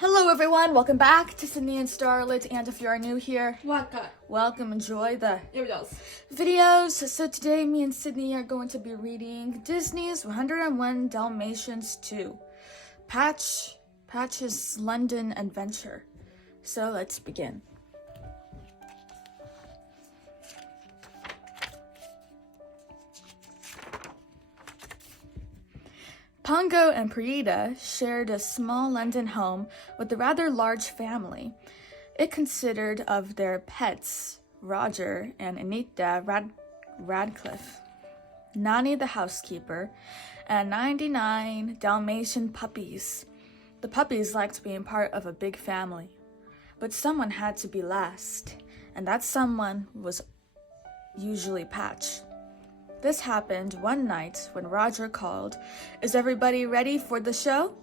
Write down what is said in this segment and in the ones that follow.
Hello everyone, welcome back to Sydney and Starlet, and if you are new here, welcome, enjoy the videos. So today me and Sydney are going to be reading Disney's 101 Dalmatians 2, Patch's London Adventure. So let's begin. Pongo and Perdita shared a small London home with a rather large family. It consisted of their pets, Roger and Anita Radcliffe, Nani the housekeeper, and 99 Dalmatian puppies. The puppies liked being part of a big family, but someone had to be last, and that someone was usually Patch. This happened one night when Roger called, "Is everybody ready for the show?"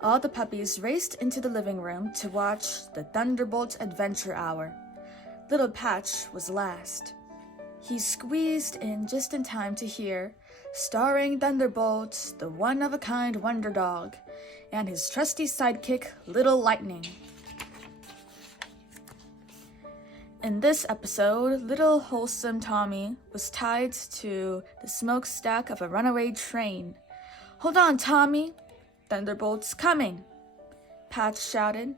All the puppies raced into the living room to watch the Thunderbolt Adventure Hour. Little Patch was last. He squeezed in just in time to hear, starring Thunderbolt, the one-of-a-kind wonder dog, and his trusty sidekick, Little Lightning. In this episode, little wholesome Tommy was tied to the smokestack of a runaway train. "Hold on, Tommy! Thunderbolt's coming!" Patch shouted.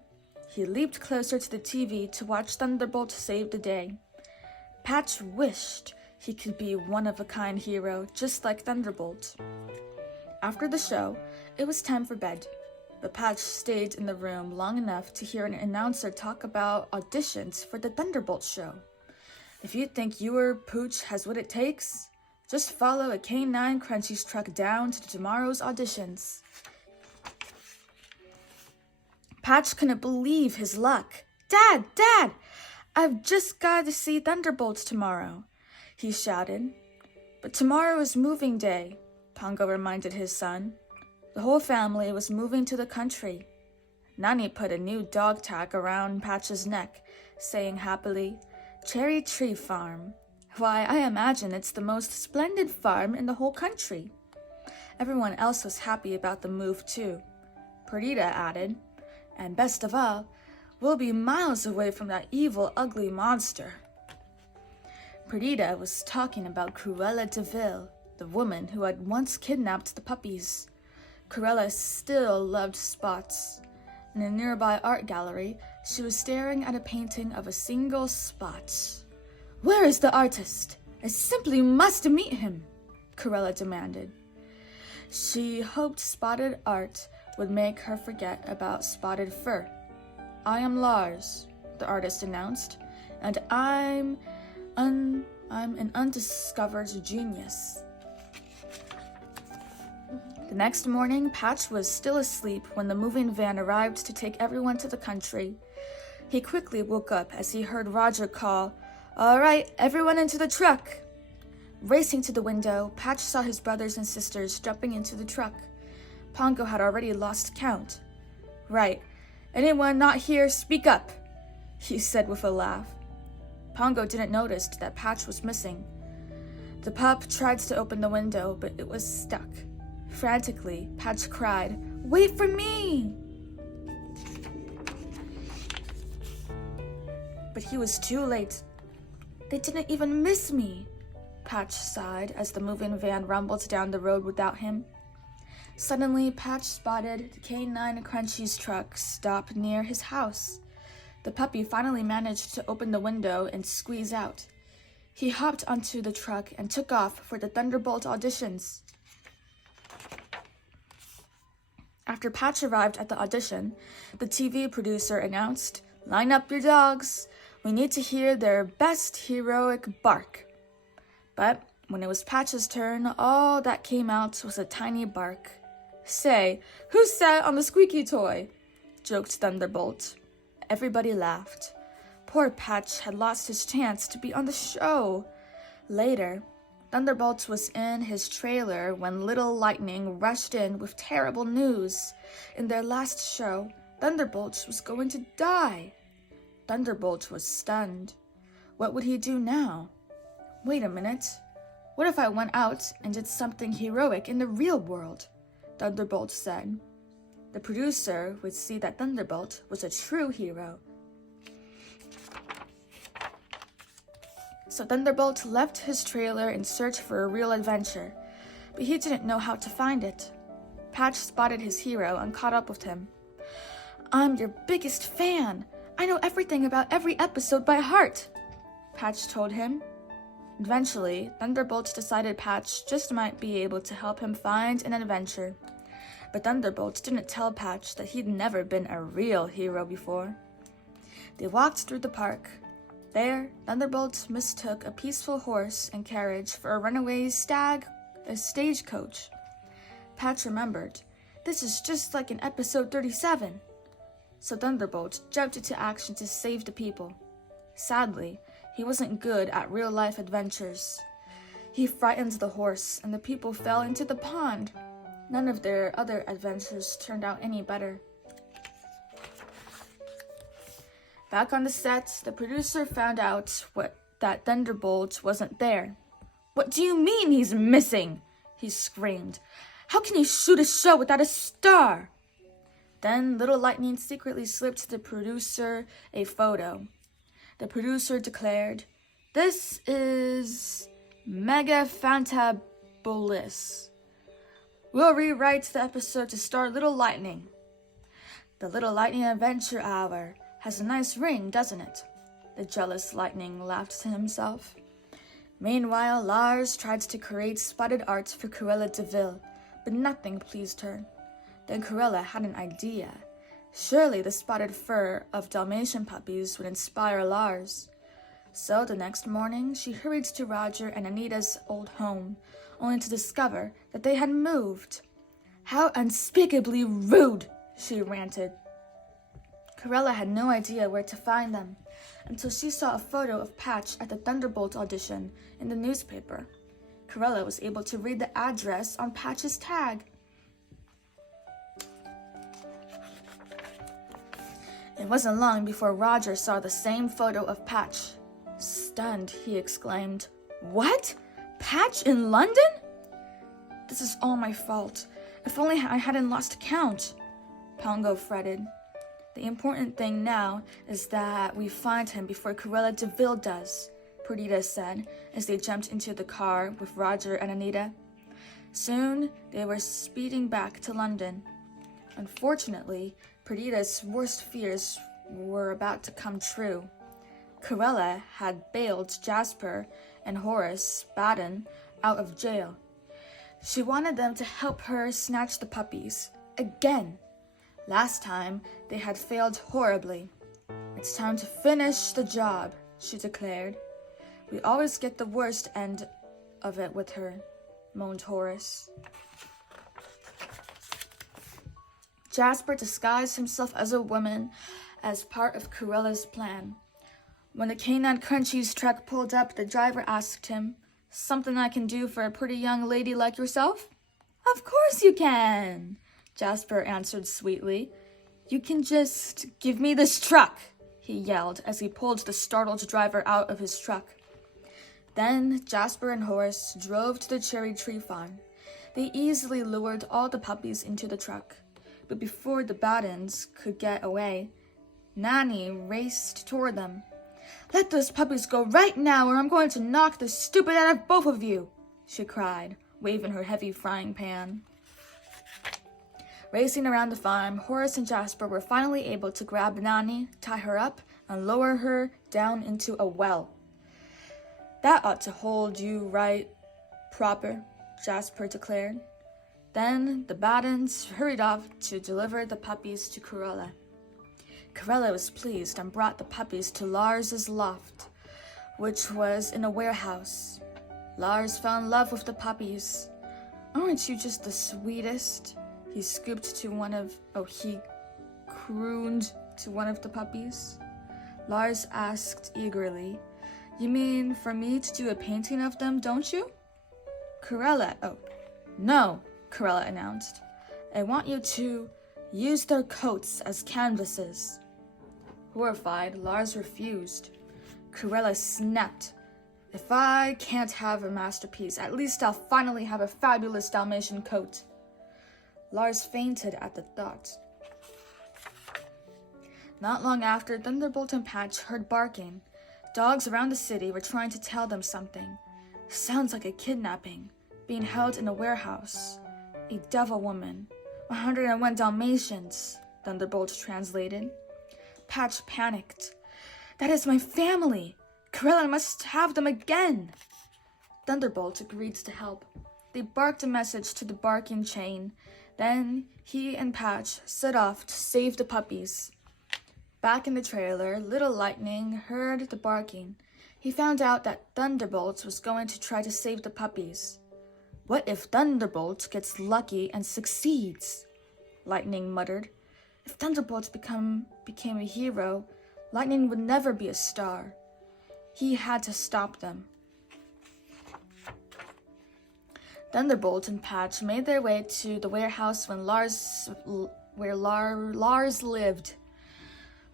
He leaped closer to the TV to watch Thunderbolt save the day. Patch wished he could be a one-of-a-kind hero just like Thunderbolt. After the show, it was time for bed. But Patch stayed in the room long enough to hear an announcer talk about auditions for the Thunderbolt show. If you think your pooch has what it takes, just follow a K9 Crunchies truck down to tomorrow's auditions. Patch couldn't believe his luck. Dad! I've just got to see Thunderbolt tomorrow," he shouted. "But tomorrow is moving day," Pongo reminded his son. The whole family was moving to the country. Nani put a new dog tag around Patch's neck, saying happily, "Cherry Tree Farm. Why, I imagine it's the most splendid farm in the whole country." Everyone else was happy about the move too. Perdita added, "And best of all, we'll be miles away from that evil, ugly monster." Perdita was talking about Cruella de Vil, the woman who had once kidnapped the puppies. Cruella still loved spots. In a nearby art gallery, she was staring at a painting of a single spot. "Where is the artist? I simply must meet him," Cruella demanded. She hoped spotted art would make her forget about spotted fur. "I am Lars," the artist announced, "and I'm an undiscovered genius." The next morning, Patch was still asleep when the moving van arrived to take everyone to the country. He quickly woke up as he heard Roger call, "All right, everyone into the truck." Racing to the window, Patch saw his brothers and sisters jumping into the truck. Pongo had already lost count. "Right, anyone not here, speak up," he said with a laugh. Pongo didn't notice that Patch was missing. The pup tried to open the window, but it was stuck. Frantically, Patch cried, "Wait for me!" But he was too late. "They didn't even miss me," Patch sighed as the moving van rumbled down the road without him. Suddenly, Patch spotted the K9 Crunchies truck stop near his house. The puppy finally managed to open the window and squeeze out. He hopped onto the truck and took off for the Thunderbolt auditions. After Patch arrived at the audition, the TV producer announced, "Line up your dogs. We need to hear their best heroic bark." But when it was Patch's turn, all that came out was a tiny bark. "Say, who sat on the squeaky toy?" joked Thunderbolt. Everybody laughed. Poor Patch had lost his chance to be on the show. Later, Thunderbolt was in his trailer when Little Lightning rushed in with terrible news. In their last show, Thunderbolt was going to die. Thunderbolt was stunned. What would he do now? Wait a minute. What if I went out and did something heroic in the real world? Thunderbolt said. the producer would see that Thunderbolt was a true hero. So Thunderbolt left his trailer in search for a real adventure, but he didn't know how to find it. Patch spotted his hero and caught up with him. "I'm your biggest fan. I know everything about every episode by heart," Patch told him. Eventually, Thunderbolt decided Patch just might be able to help him find an adventure. But Thunderbolt didn't tell Patch that he'd never been a real hero before. They walked through the park. There, Thunderbolt mistook a peaceful horse and carriage for a runaway stagecoach. Patch remembered, "This is just like in episode 37. So Thunderbolt jumped into action to save the people. Sadly, he wasn't good at real-life adventures. He frightened the horse, and the people fell into the pond. None of their other adventures turned out any better. Back on the set, the producer found out that Thunderbolt wasn't there. "What do you mean he's missing?" he screamed. "How can you shoot a show without a star?" Then Little Lightning secretly slipped the producer a photo. The producer declared, "This is mega fantabulous. We'll rewrite the episode to star Little Lightning. The Little Lightning Adventure Hour has a nice ring, doesn't it?" The jealous Lightning laughed to himself. Meanwhile, Lars tried to create spotted art for Cruella de Vil, but nothing pleased her. Then Cruella had an idea. Surely the spotted fur of Dalmatian puppies would inspire Lars. So the next morning, she hurried to Roger and Anita's old home, only to discover that they had moved. "How unspeakably rude!" she ranted. Cruella had no idea where to find them, until she saw a photo of Patch at the Thunderbolt audition in the newspaper. Cruella was able to read the address on Patch's tag. It wasn't long before Roger saw the same photo of Patch. Stunned, he exclaimed, "What? Patch in London? This is all my fault. If only I hadn't lost count," Pongo fretted. "The important thing now is that we find him before Cruella de Vil does," Perdita said as they jumped into the car with Roger and Anita. Soon, they were speeding back to London. Unfortunately, Perdita's worst fears were about to come true. Cruella had bailed Jasper and Horace Baden out of jail. She wanted them to help her snatch the puppies. Again. Last time, they had failed horribly. "It's time to finish the job," she declared. "We always get the worst end of it with her," moaned Horace. Jasper disguised himself as a woman as part of Cruella's plan. When the Canine Crunchies truck pulled up, the driver asked him, "Something I can do for a pretty young lady like yourself?" "Of course you can," Jasper answered sweetly. "You can just give me this truck," he yelled as he pulled the startled driver out of his truck. Then Jasper and Horace drove to the cherry tree farm. They easily lured all the puppies into the truck. But before the Badens could get away, Nanny raced toward them. "Let those puppies go right now, or I'm going to knock the stupid out of both of you," she cried, waving her heavy frying pan. Racing around the farm, Horace and Jasper were finally able to grab Nanny, tie her up, and lower her down into a well. "That ought to hold you right proper," Jasper declared. Then the Badens hurried off to deliver the puppies to Cruella. Cruella was pleased and brought the puppies to Lars's loft, which was in a warehouse. Lars fell in love with the puppies. "Aren't you just the sweetest?" He crooned to one of the puppies. Lars asked eagerly, "You mean for me to do a painting of them, don't you?" No, Cruella announced. "I want you to use their coats as canvases." Horrified, Lars refused. Cruella snapped. "If I can't have a masterpiece, at least I'll finally have a fabulous Dalmatian coat." Lars fainted at the thought. Not long after, Thunderbolt and Patch heard barking. Dogs around the city were trying to tell them something. Sounds like a kidnapping, being held in a warehouse. A devil woman, 101 Dalmatians, Thunderbolt translated. Patch panicked. That is my family! Cruella must have them again! Thunderbolt agreed to help. They barked a message to the barking chain. Then he and Patch set off to save the puppies. Back in the trailer, Little Lightning heard the barking. He found out that Thunderbolt was going to try to save the puppies. What if Thunderbolt gets lucky and succeeds? Lightning muttered. If Thunderbolt became a hero, Lightning would never be a star. He had to stop them. Thunderbolt and Patch made their way to the warehouse where Lars lived.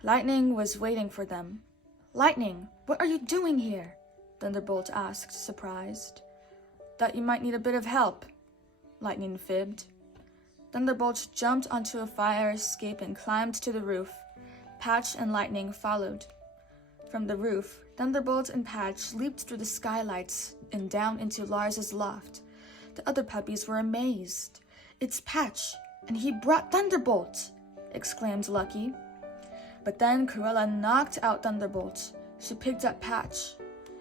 Lightning was waiting for them. Lightning, what are you doing here? Thunderbolt asked, surprised. Thought you might need a bit of help, Lightning fibbed. Thunderbolt jumped onto a fire escape and climbed to the roof. Patch and Lightning followed. From the roof, Thunderbolt and Patch leaped through the skylights and down into Lars's loft. The other puppies were amazed. It's Patch, and he brought Thunderbolt, exclaimed Lucky. But then Cruella knocked out Thunderbolt. She picked up Patch.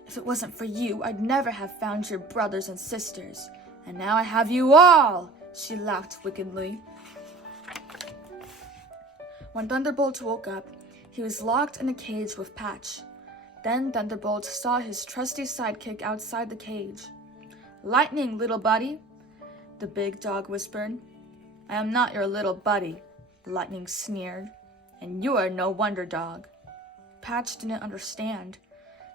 If it wasn't for you, I'd never have found your brothers and sisters. And now I have you all, she laughed wickedly. When Thunderbolt woke up, he was locked in a cage with Patch. Then Thunderbolt saw his trusty sidekick outside the cage. Lightning, little buddy, the big dog whispered. I am not your little buddy, Lightning sneered. And you're no wonder dog. Patch didn't understand.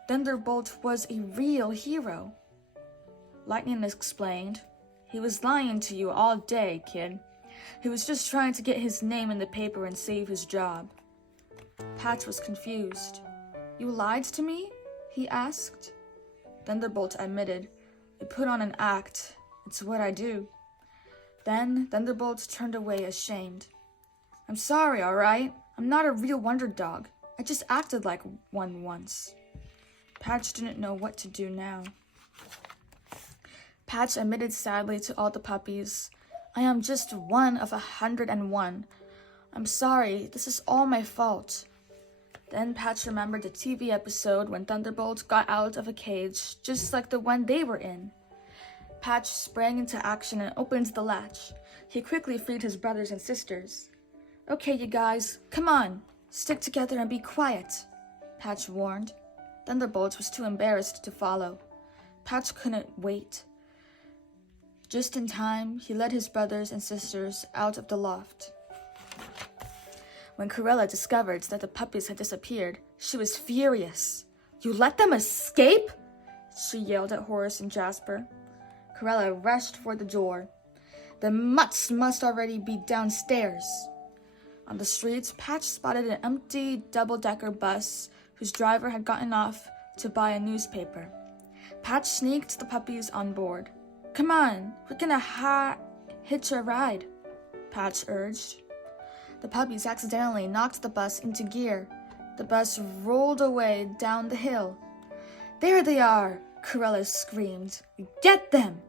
Thunderbolt was a real hero. Lightning explained. He was lying to you all day, kid. He was just trying to get his name in the paper and save his job. Patch was confused. You lied to me? He asked. Thunderbolt admitted. I put on an act. It's what I do. Then Thunderbolt turned away ashamed. I'm sorry, all right? I'm not a real wonder dog. I just acted like one once. Patch didn't know what to do now. Patch admitted sadly to all the puppies, I am just one of 101. I'm sorry, this is all my fault. Then Patch remembered the TV episode when Thunderbolt got out of a cage, just like the one they were in. Patch sprang into action and opened the latch. He quickly freed his brothers and sisters. Okay, you guys, come on. Stick together and be quiet, Patch warned. Thunderbolt was too embarrassed to follow. Patch couldn't wait. Just in time, he led his brothers and sisters out of the loft. When Cruella discovered that the puppies had disappeared, she was furious. You let them escape? She yelled at Horace and Jasper. Cruella rushed for the door. The mutts must already be downstairs. On the streets, Patch spotted an empty double-decker bus whose driver had gotten off to buy a newspaper. Patch sneaked the puppies on board. Come on, we're gonna hitch a ride, Patch urged. The puppies accidentally knocked the bus into gear. The bus rolled away down the hill. There they are, Cruella screamed. Get them!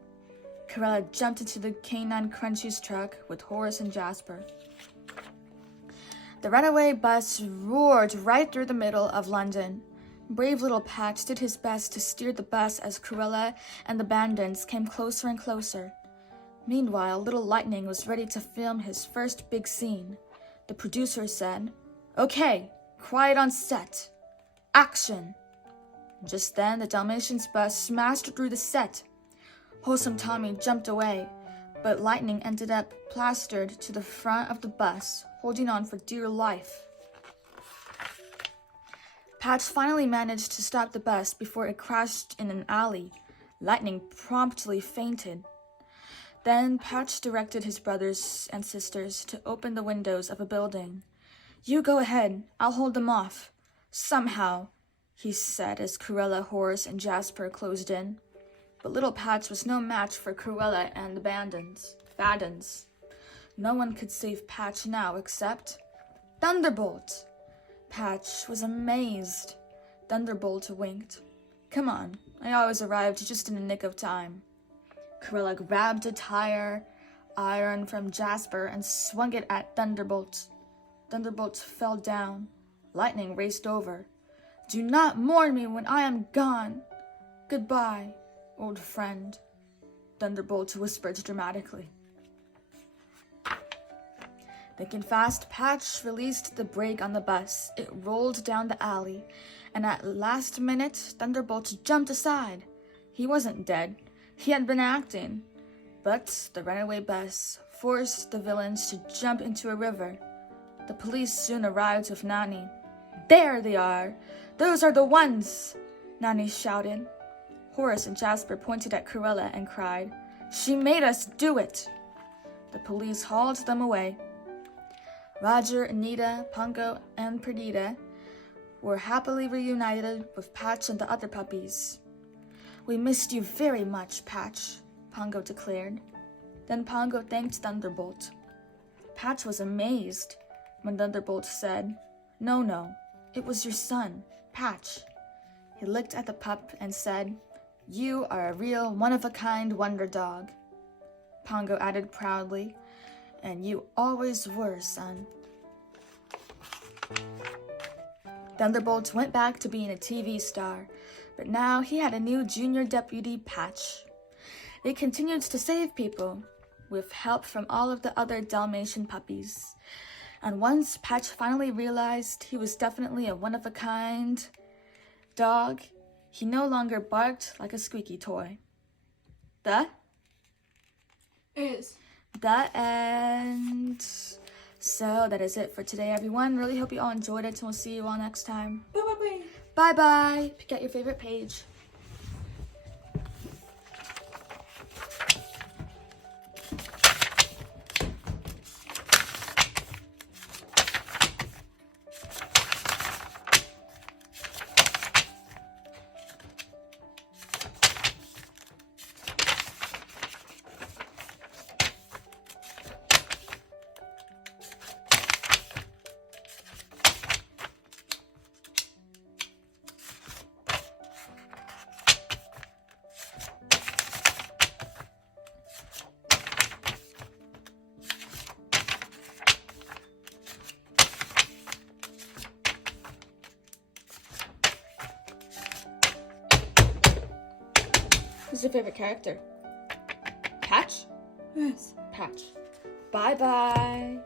Cruella jumped into the Canine Crunchies truck with Horace and Jasper. The runaway bus roared right through the middle of London. Brave little Patch did his best to steer the bus as Cruella and the bandits came closer and closer. Meanwhile, Little Lightning was ready to film his first big scene. The producer said, Okay, quiet on set. Action! Just then, the Dalmatians bus smashed through the set. Wholesome Tommy jumped away, but Lightning ended up plastered to the front of the bus, holding on for dear life. Patch finally managed to stop the bus before it crashed in an alley. Lightning promptly fainted. Then Patch directed his brothers and sisters to open the windows of a building. You go ahead, I'll hold them off. Somehow, he said as Cruella, Horace, and Jasper closed in. But little Patch was no match for Cruella and the Baddens. No one could save Patch now except Thunderbolt. Patch was amazed. Thunderbolt winked. Come on, I always arrived just in the nick of time. Cruella grabbed a tire iron from Jasper and swung it at Thunderbolt. Thunderbolt fell down. Lightning raced over. Do not mourn me when I am gone. Goodbye, old friend, Thunderbolt whispered dramatically. Thinking fast, Patch released the brake on the bus. It rolled down the alley, and at last minute, Thunderbolt jumped aside. He wasn't dead. He had been acting. But the runaway bus forced the villains to jump into a river. The police soon arrived with Nani. There they are! Those are the ones! Nani shouted. Horace and Jasper pointed at Cruella and cried, She made us do it! The police hauled them away. Roger, Anita, Pongo, and Perdita were happily reunited with Patch and the other puppies. We missed you very much, Patch, Pongo declared. Then Pongo thanked Thunderbolt. Patch was amazed when Thunderbolt said, No, it was your son, Patch. He looked at the pup and said, You are a real one-of-a-kind wonder dog. Pongo added proudly, And you always were, son. Thunderbolt went back to being a TV star, but now he had a new junior deputy, Patch. They continued to save people, with help from all of the other Dalmatian puppies. And once Patch finally realized he was definitely a one-of-a-kind dog, he no longer barked like a squeaky toy. The end. So that is it for today, everyone. Really hope you all enjoyed it, and we'll see you all next time. Bye-bye. Bye-bye. Pick out your favorite page. Who's your favorite character? Patch? Yes. Patch. Bye-bye.